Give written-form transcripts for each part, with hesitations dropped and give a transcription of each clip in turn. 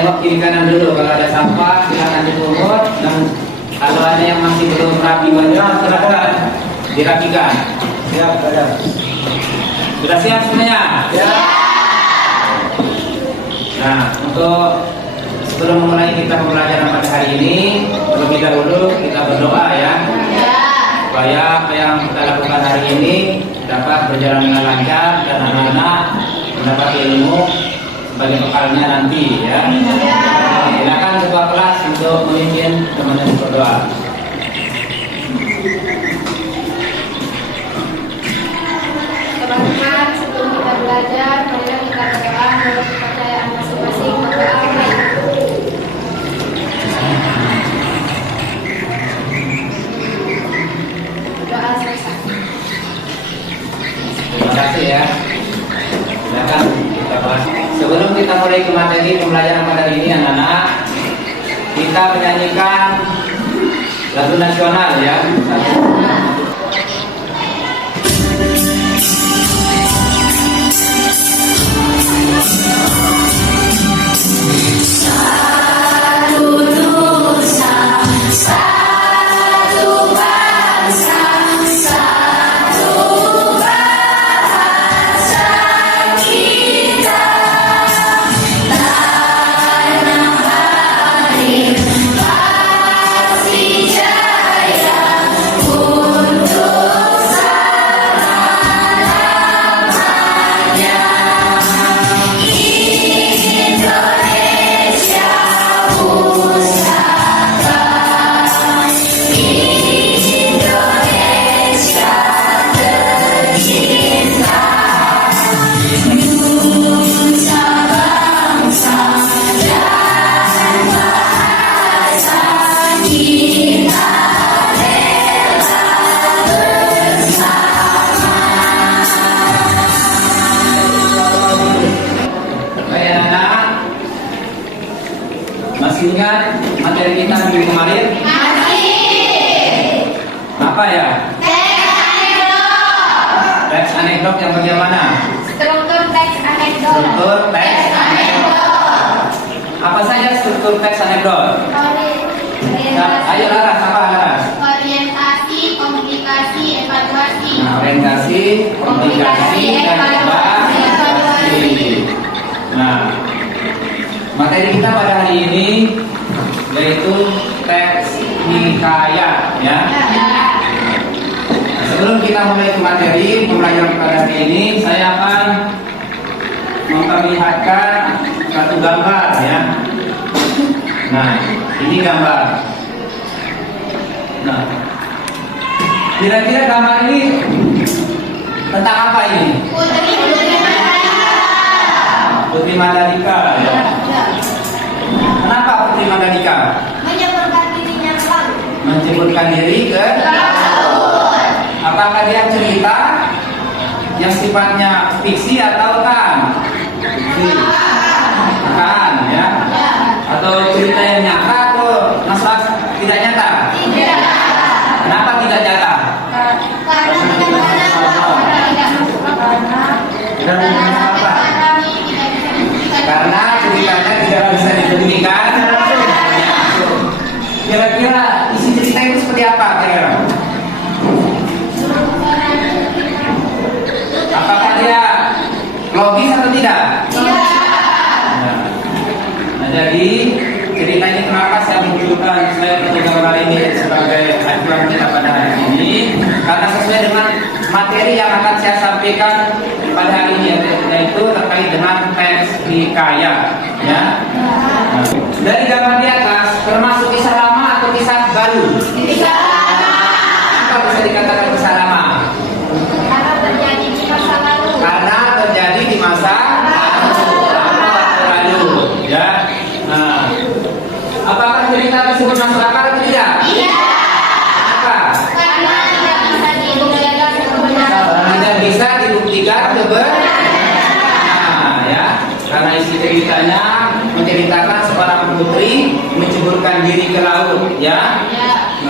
tengok kiri kanan dulu. Kalau ada sampah silakan dipungut, dan kalau ada yang masih belum rapi bajunya silakan dirapikan. Siap, ada. Sudah siap semuanya? Ya. Nah, untuk sebelum mulai kita pembelajaran pada hari ini, terlebih dahulu kita berdoa ya. Supaya apa yang kita lakukan hari ini dapat berjalan dengan lancar dan anak-anak mendapat ilmu sebagai bekalnya nanti ya. Silakan ketua kelas untuk memimpin teman-teman berdoa. Teman-teman, sebelum kita belajar, marilah kita berdoa menurut kepercayaan masing-masing. Amin. Doa selesai. Terima kasih ya. Silakan kita bahas. Sebelum kita mulai ke materi pembelajaran pada hari ini anak-anak, kita menyanyikan lagu nasional ya. Masih ingat materi kita minggu kemarin? Masih. Apa ya? Teks anekdot yang bagaimana? Struktur teks anekdot. Struktur teks anekdot. Apa saja struktur teks anekdot? Ayo Laras, apa Laras? Orientasi, komunikasi, evaluasi. Nah, orientasi, komunikasi, dan evaluasi. Nah, materi kita pada hari ini yaitu teks hikayat ya. Nah, sebelum kita mulai ke materi pembelajaran pada hari ini, saya akan memperlihatkan satu gambar ya. Nah, ini gambar. Nah, kira-kira gambar ini tentang apa ini? Putri Mandalika ya. Kenapa Putri Mandalika? Menyeburkan dirinya ke laut. Menceburkan diri ke laut. Apakah dia cerita yang sifatnya fiksi atau kan? Kan ya. Atau cerita yang nyata atau masalah tidak nyata? Tidak. Kenapa tidak nyata? Karena ceritanya tidak bisa dibuktikan. Kira-kira isi cerita itu seperti apa kira-kira? Apakah dia logis atau tidak? Nah, jadi cerita ini kenapa saya munculkan gambar ini sebagai acuan kita pada hari ini? Karena sesuai dengan materi yang akan saya sampaikan pada hari ini, yaitu terkait dengan teks hikayat ya. Nah, dari gambar di atas termasuk kisah lama atau kisah baru? Kisah lama. Apa bisa dikatakan kisah lama? Karena terjadi di masa lalu. Karena terjadi di masa lalu ya. Nah, apakah cerita tersebut masuk akal atau tidak? Iya. Apa? Karena tidak bisa dibuktikan kebenaran. Tidak bisa dibuktikan kebenaran ya. Karena isi ceritanya menceritakan seorang putri menceburkan diri ke laut ya.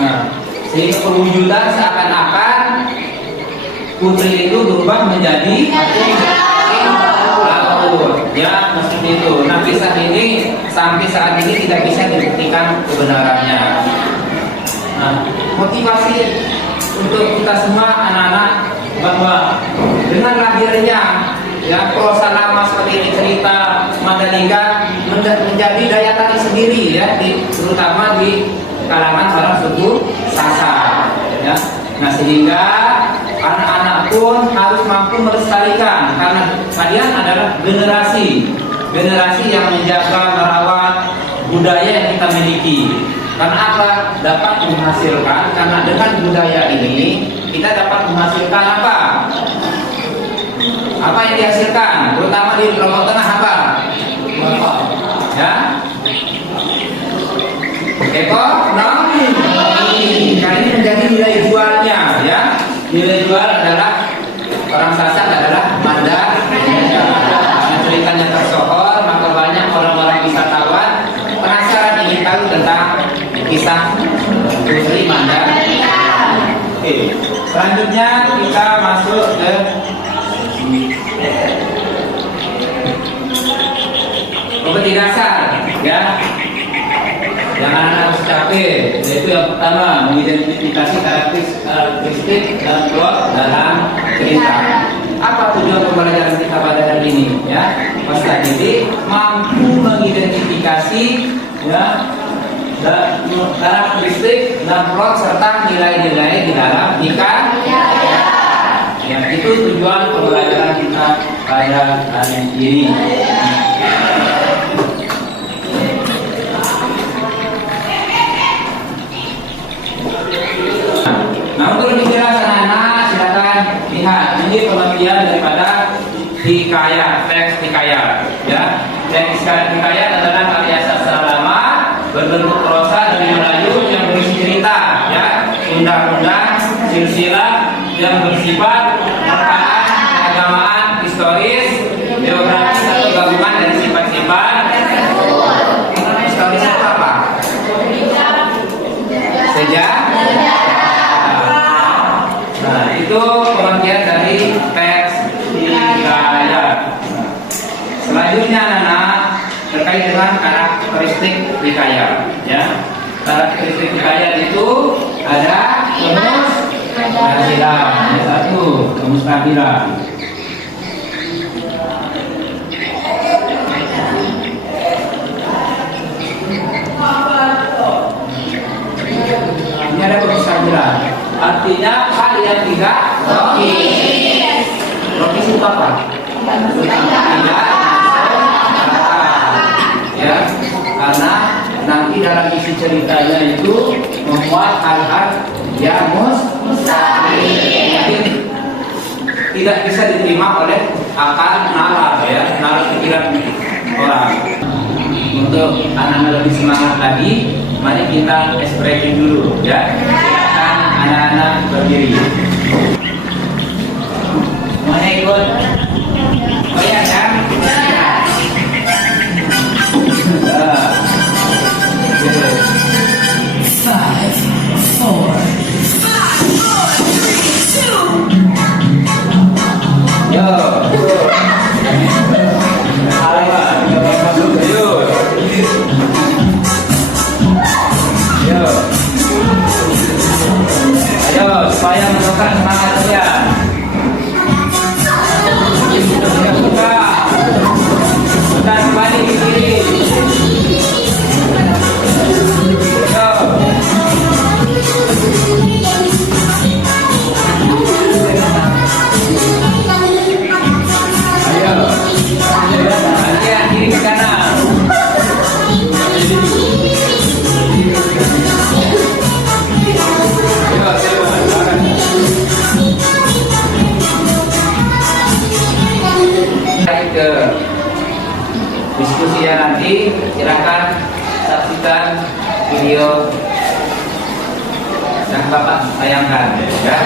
Nah, sehingga perwujudan seakan-akan putri itu berubah menjadi laut. Ya, seperti itu. Nah, kisah ini sampai saat ini tidak bisa dibuktikan kebenarannya. Nah, motivasi untuk kita semua anak-anak bahwa dengan lahirnya ya prosa lama seperti ini, cerita Mandalika menjadi daya tarik sendiri ya, terutama di kalangan orang suku Sasak ya. Nah, sehingga anak-anak pun harus mampu melestarikan karena kalian adalah generasi yang menjaga, merawat budaya yang kita miliki. Karena apa? Dapat menghasilkan, karena dengan budaya ini kita dapat menghasilkan apa? Apa yang dihasilkan? Terutama di Lombok Tengah apa? Ya? Ekonomi. Kali ini menjadi nilai jualnya ya. Nilai jual adalah orang Sasak adalah Manda. Karena ceritanya tersohor, maka banyak orang-orang wisatawan penasaran ingin tahu tentang kisah Putri Manda. Oke. Selanjutnya kita masuk ke kompetisi dasar ya. Yang anak harus capai, yaitu yang pertama mengidentifikasi karakteristik dan plot dalam cerita. Apa tujuan pembelajaran kita pada hari ini? Ya, peserta didik mampu mengidentifikasi ya karakteristik dan plot serta nilai-nilai di dalam hikayat. Ya, itu tujuan pembelajaran kita pada hari ini. Nah, untuk lebih jelas anak-anak silakan lihat ini pengertian daripada hikayat, teks hikayat ya. Teks hikayat adalah karya sastra lama berbentuk prosa dari Melayu yang berisi cerita ya, undang-undang, silsilah yang bersifat perkataan, keagamaan, historis, geografis atau gabungan dari sifat-sifat. Historis itu apa? Sejarah. Nah, itu pengertian dari teks hikayat. Selanjutnya anak-anak terkait dengan karakteristik hikayat ya. Karakteristik hikayat itu ada rumus kabilah. Yang satu, rumus kabilah. Ini ada rumus kabilah. Artinya hal yang tidak logis. Logis itu apa? Tidak ya, karena nanti dalam isi ceritanya itu membuat hal-hal yang mustahil, tidak bisa diterima oleh akal nalar ya, nalar pikiran orang. Untuk anak-anak lebih semangat lagi, mari kita expression dulu ya. Anak-anak berdiri. Mana ikut? Oh ya kan? Five, four, three, two. Yo. Ayo, masuk yuk. Yo. Ayo, supaya menunjukkan semangat kalian. Buka. Buka kembali di kiri. Yo. Ayo. Kalian kiri ke kanan. Ke diskusi ya nanti, silakan saksikan video yang Bapak tayangkan ya.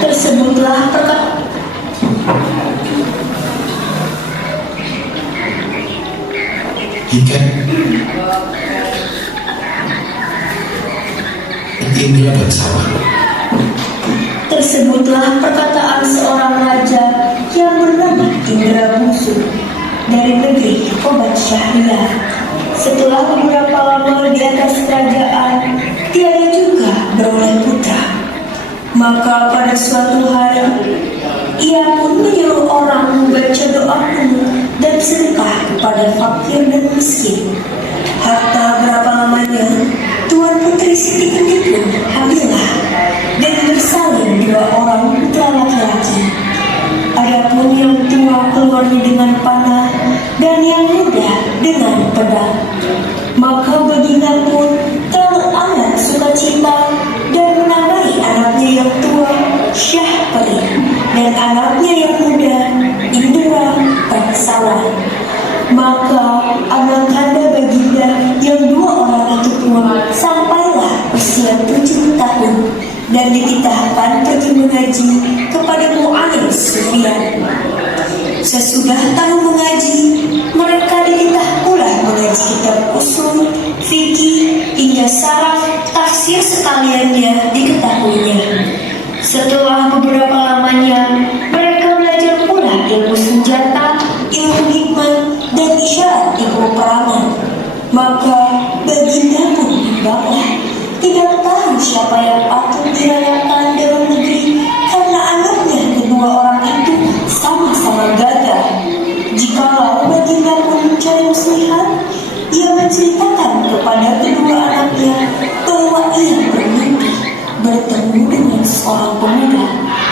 Tersebutlah perkataan. Jika Indra bersama. Tersebutlah perkataan seorang raja yang bernama Indra Busuk dari negeri Obat Syahriah. Setelah beberapa lama di atas kerajaan, tiada juga beroleh putra. Maka pada suatu hari, ia pun menyuruh orang membaca doa kuno dan sedekah kepada fakir dan miskin. Harta berapa lamanya, Tuan Putri Siti Kendi pun hamillah dan bersalin 2 orang putra laki-laki. Adapun yang tua keluarnya dengan panah dan yang muda dengan pedang. Maka baginda pun terlalu amat sukacita dan menamai anaknya yang tua Syahperi dan anaknya yang muda Indra Bangsawan. Maka anak kanda baginda yang 2 orang itu pun sampailah usia 7 tahun dan dititahkan pergi mengaji kepada Mu'alim Sufyan. Sesudah tahu mengaji, mereka dititah pula mengaji kitab usul, fikih, hingga saraf, tafsir sekaliannya diketahuinya. Setelah beberapa lamanya, mereka belajar pula ilmu senjata, ilmu hikmat, dan isyarat ilmu perangan. Maka baginda pun bimbanglah, tidak tahu siapa yang patut dirayakan dalam negeri karena anaknya kedua orang itu sama-sama gagah. Jikalau baginda pun mencari muslihat, ia menceritakan kepada kedua anaknya bahwa ia bermimpi bertemu dengan seorang pemuda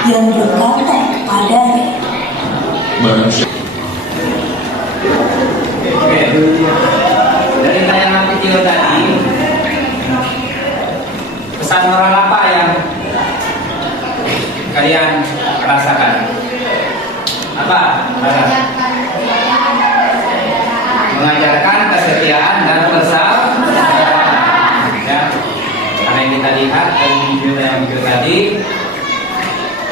yang berkata kepadanya, Oke. Dari tayangan video tadi, pesan moral apa yang kalian rasakan? Apa? Mengajarkan kesetiaan dan persahabatan. Ya. Karena yang kita lihat dari video yang tadi,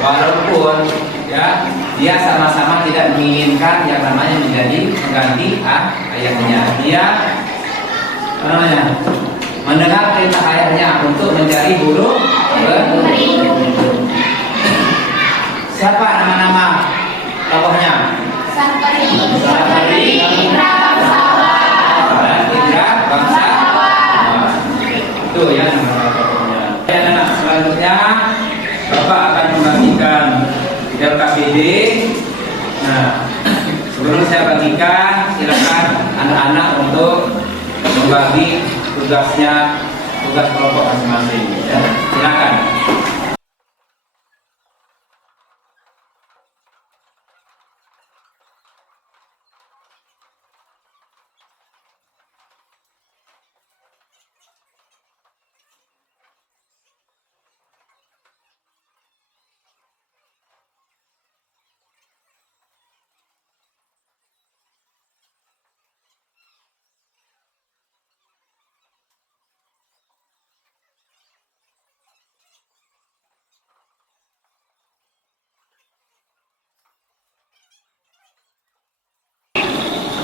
walaupun ya dia sama-sama tidak menginginkan yang namanya menjadi mengganti ayahnya, dia mendengar perintah ayahnya untuk mencari bulu. Siapa nama-nama tokohnya? Syahperi, Indra Bangsawan. Itu ya nama tokohnya. Dan selanjutnya Bapak akan membagikan LKPD. Nah, sebelum saya bagikan, silakan anak-anak untuk membagi tugasnya, tugas kelompok masing-masing. Ya, silakan.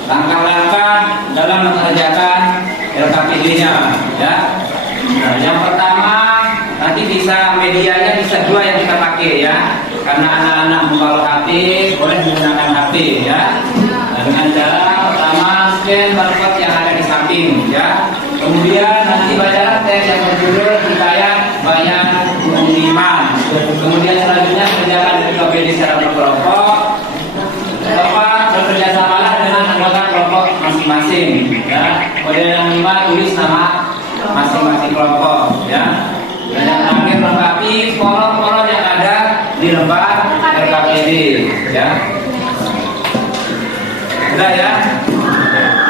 Langkah-langkah dalam mengerjakan LKPD-nya, ya. Nah, yang pertama nanti medianya bisa 2 yang kita pakai, ya. Karena anak-anak membawa HP, boleh menggunakan HP, ya. Nah, dengan cara pertama scan barcode yang ada di samping, ya. Kemudian nanti baca teks yang berjudul hikayat bayan pengumuman. Kemudian selanjutnya kerjakan LKPD secara berkelompok. Bapak bekerja samalah dengan anggota kelompok masing-masing, ya. Kemudian yang 5 tulis nama masing-masing kelompok, ya. Dan yang terakhir lengkapi kolom-kolom yang ada di lembar LKPD, ya. Sudah ya,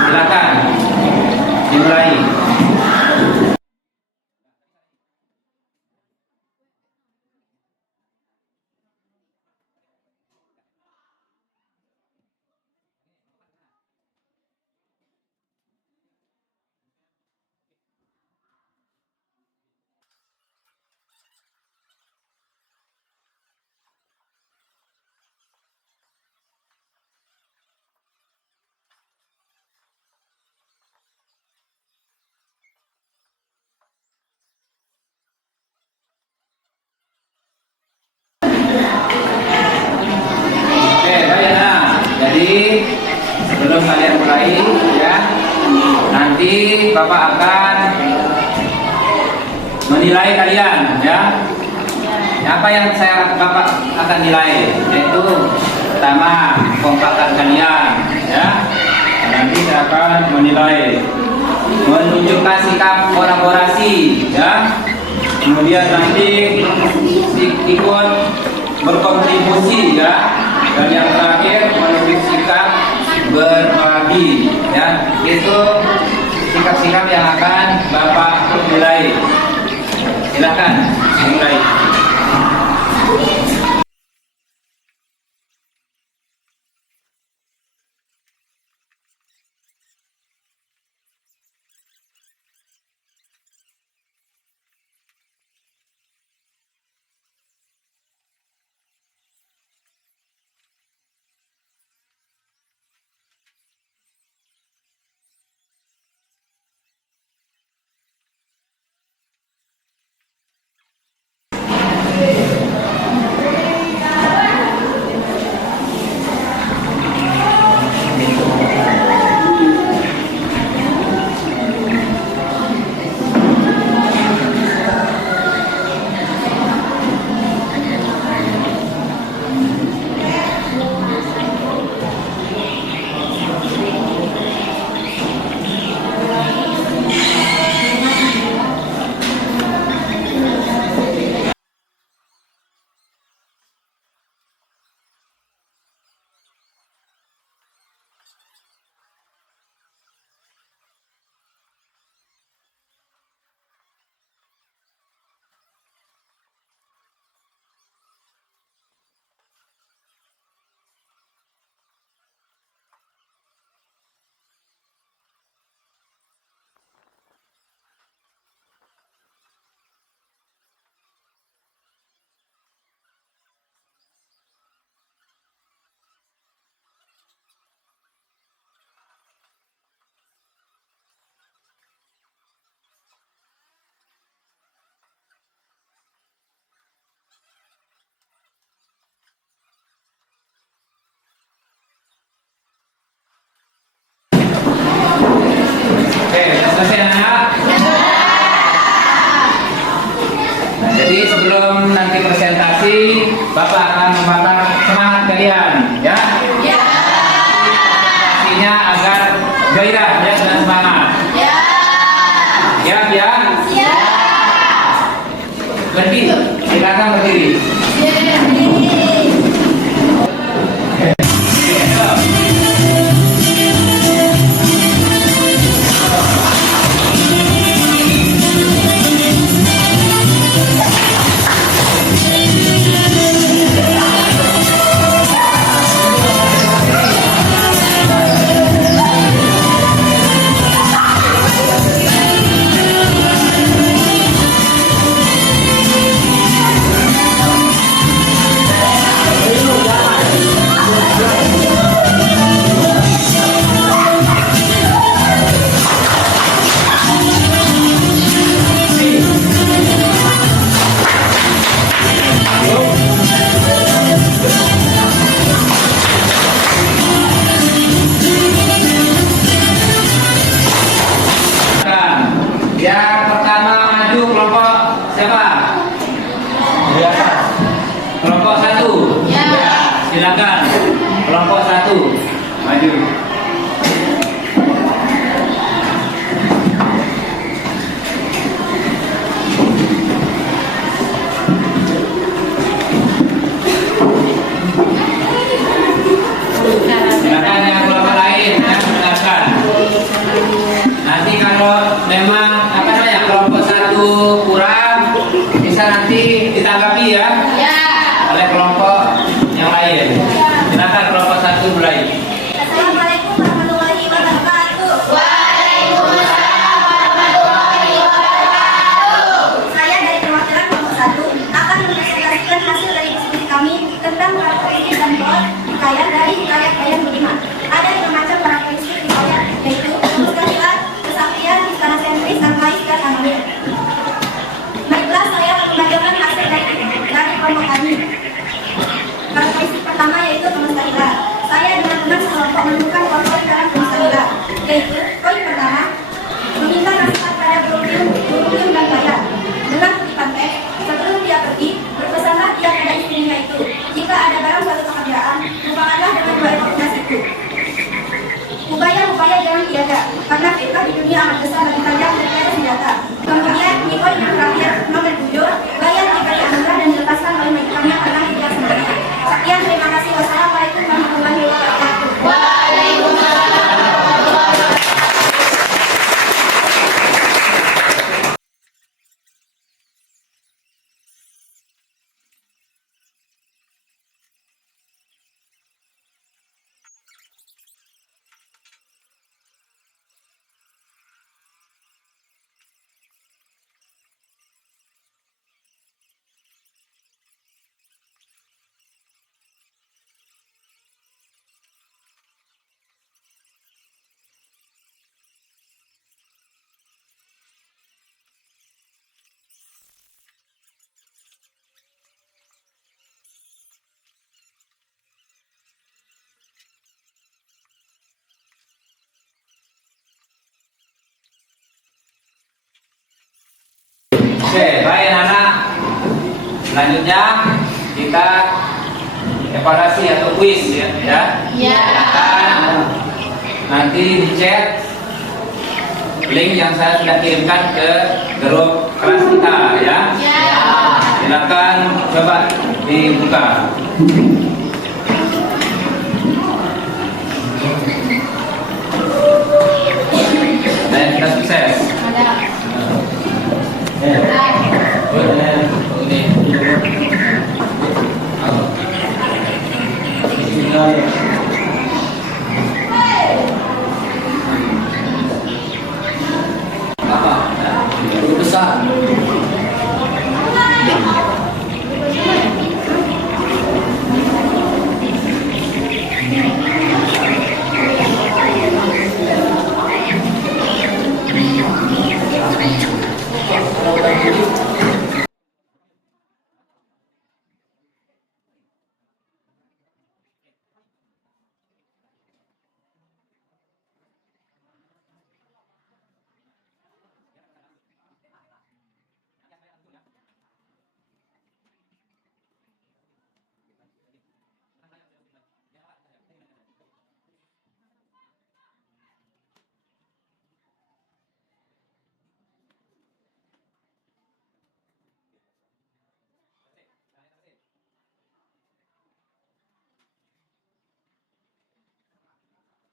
silakan dimulai. sebelum kalian mulai ya, nanti Bapak akan menilai kalian ya. Apa yang Bapak akan nilai, yaitu pertama kompakan kalian ya. Nanti saya akan menilai, menunjukkan sikap kolaborasi ya. Kemudian nanti ikut berkontribusi ya. Dan yang terakhir menunjukkan sikap berbagi ya. Itu sikap-sikap yang akan Bapak nilai. Silakan mulai. Oke, selesai anak. Jadi sebelum nanti presentasi, Bapak akan membakar semangat kalian, ya? Ya. Presentasinya agar gairah ya, dan semangat. Ya. Siap ya? Siap. Berdiri, silakan berdiri. Yang pertama maju kelompok siapa? Ya. Kelompok 1. Ya. Silakan. Kelompok 1 maju. Silakan yang kelompok lain yang mendengarkan. Nanti kalau memang kelompok 1 kurang, bisa nanti ditanggapi ya, oleh kelompok yang lain. Silakan kelompok 1 mulai. Assalamualaikum warahmatullahi wabarakatuh. Waalaikumsalam warahmatullahi wabarakatuh. Saya dari perwakilan kelompok 1 akan mempresentasikan hasil dari diskusi kami tentang karakteristik dan plot hikayat dari hikayat Yayan Budiman. Ada 5 macam karakteristik hikayat, yaitu kemustahilan, kesaktian, istana sentris, armais, dan anonim. Baiklah, saya akan membacakan hasil Oke, baik anak. Selanjutnya kita evaluasi atau kuis ya. Ya. Nanti di chat link yang saya sudah kirimkan ke grup kelas kita ya. Silakan coba dibuka. Dan kita sukses. Besar.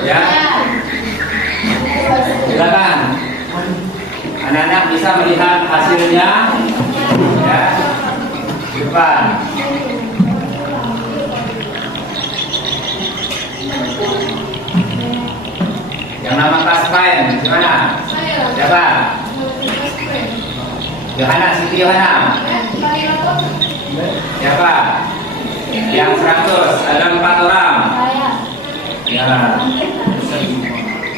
Ya, silakan. Anak-anak bisa melihat hasilnya. Ya, depan. Yang nama Kaspain, gimana? Siapa? Yohana, Siti Yohana. Siapa? Yang 100, ada 4 orang. Ya.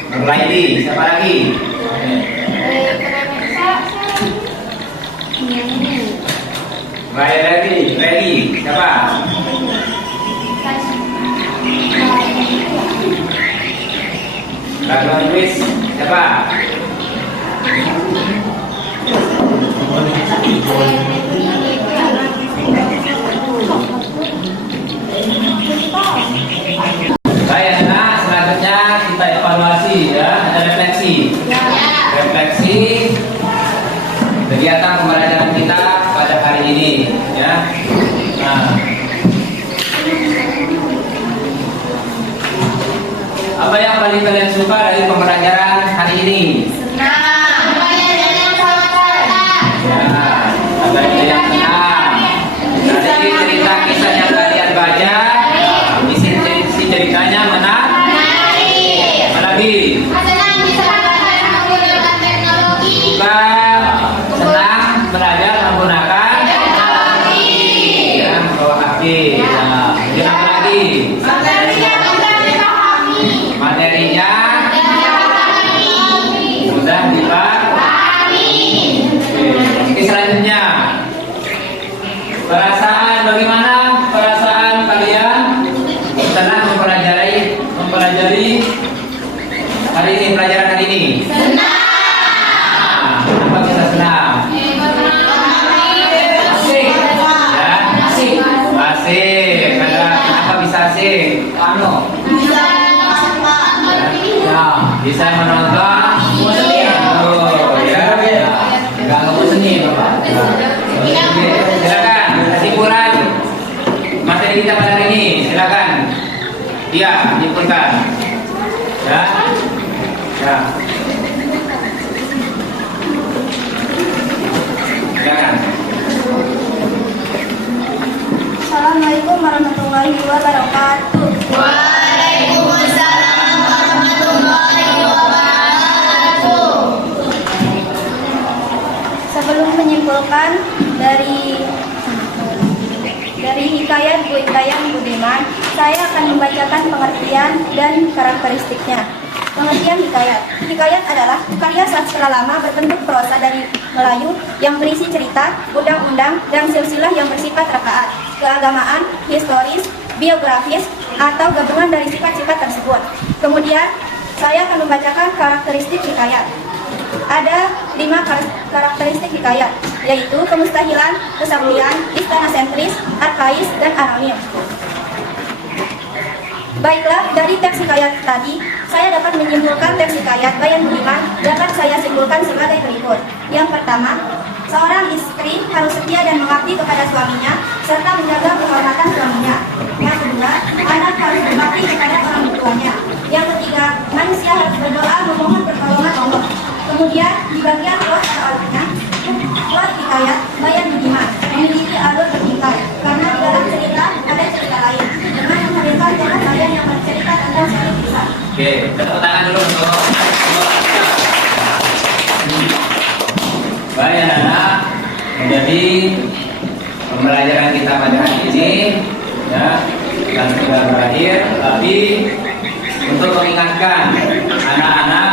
Berlaidi, siapa lagi? Ready, siapa? Lagu Inggris, siapa? Baik anak, selanjutnya kita evaluasi ya, ada refleksi. Refleksi kegiatan pembelajaran kita pada hari ini ya. Nah, apa yang paling kalian suka dari pembelajaran hari ini? Ya, ada yang senang. Dari cerita kisah yang kalian baca, isi ceritanya menarik. Apa lagi? Juga senang belajar menggunakan teknologi yang proaktif. Nah, apa lagi? Materinya mudah dipahami. Oke, selanjutnya perasaan, bagaimana perasaan kalian setelah mempelajari hari ini, pelajaran hari ini? Senang. Kenapa bisa senang? Asik. Ya, asik. Kenapa bisa asik? Bisa menonton seni. Oh, ya. Enggak mau seni, Bapak. Silakan kesimpulan materi kita pada hari ini. Silakan. Iya, simpulkan. Ya. Ya. Silakan. Assalamualaikum warahmatullahi wabarakatuh. Waalaikumsalam warahmatullahi wabarakatuh. Sebelum menyimpulkan dari hikayat Bu Ikayam Budiman, saya akan membacakan pengertian dan karakteristiknya. Pengertian hikayat. Hikayat adalah karya sastra lama berbentuk prosa dari Melayu yang berisi cerita, undang-undang, dan silsilah yang bersifat rakaat, keagamaan, historis, biografis, atau gabungan dari sifat-sifat tersebut. Kemudian, saya akan membacakan karakteristik hikayat. Ada 5 karakteristik hikayat. yaitu kemustahilan, kesaktian, istana sentris, arkais, dan aramil. Baiklah, dari teks hikayat tadi, saya dapat menyimpulkan teks hikayat Bayan Budiman dapat saya simpulkan sebagai berikut. Yang pertama, seorang istri harus setia dan mengabdi kepada suaminya, serta menjaga kehormatan suaminya. Yang kedua, anak harus berbakti kepada orang tuanya. Yang ketiga, manusia harus berdoa memohon pertolongan Allah. Kemudian, di bagian plot atau alurnya, plot hikayat Bayan Budiman memiliki alur bertingkat, karena di dalam cerita ada cerita lain, dengan menghadirkan tokoh Bayan yang bercerita tentang suatu kisah. Oke, tepuk tangan dulu untuk baik anak-anak, menjadi pembelajaran kita pada hari ini ya, dan sudah berakhir, tapi untuk mengingatkan anak-anak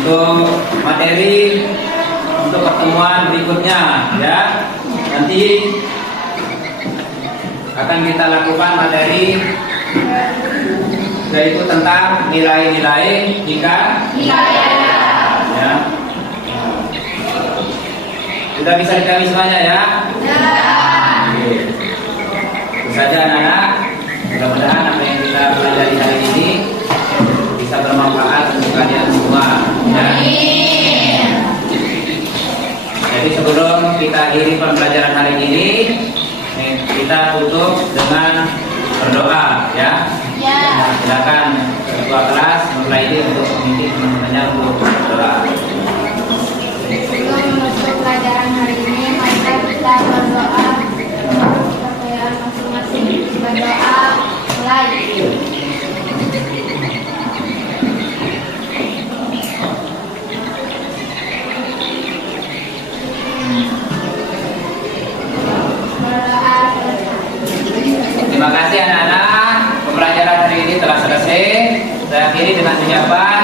untuk materi untuk pertemuan berikutnya ya, nanti akan kita lakukan materi yaitu tentang nilai-nilai jika ya. Sudah bisa dikami semuanya ya? Oke. Itu saja anak-anak. Mudah-mudahan apa yang kita pelajari hari ini bisa bermanfaat untuk kalian semua ya. Jadi sebelum kita akhiri pembelajaran hari ini, kita tutup dengan berdoa ya. Silakan ketua kelas mulai ini untuk memimpin teman-temannya untuk berdoa. Sebelum menutup pelajaran hari ini, mari kita berdoa supaya masing-masing berdoa mulai. Terima kasih anak-anak. Pembelajaran hari ini telah selesai. Saya akhiri dengan ucapan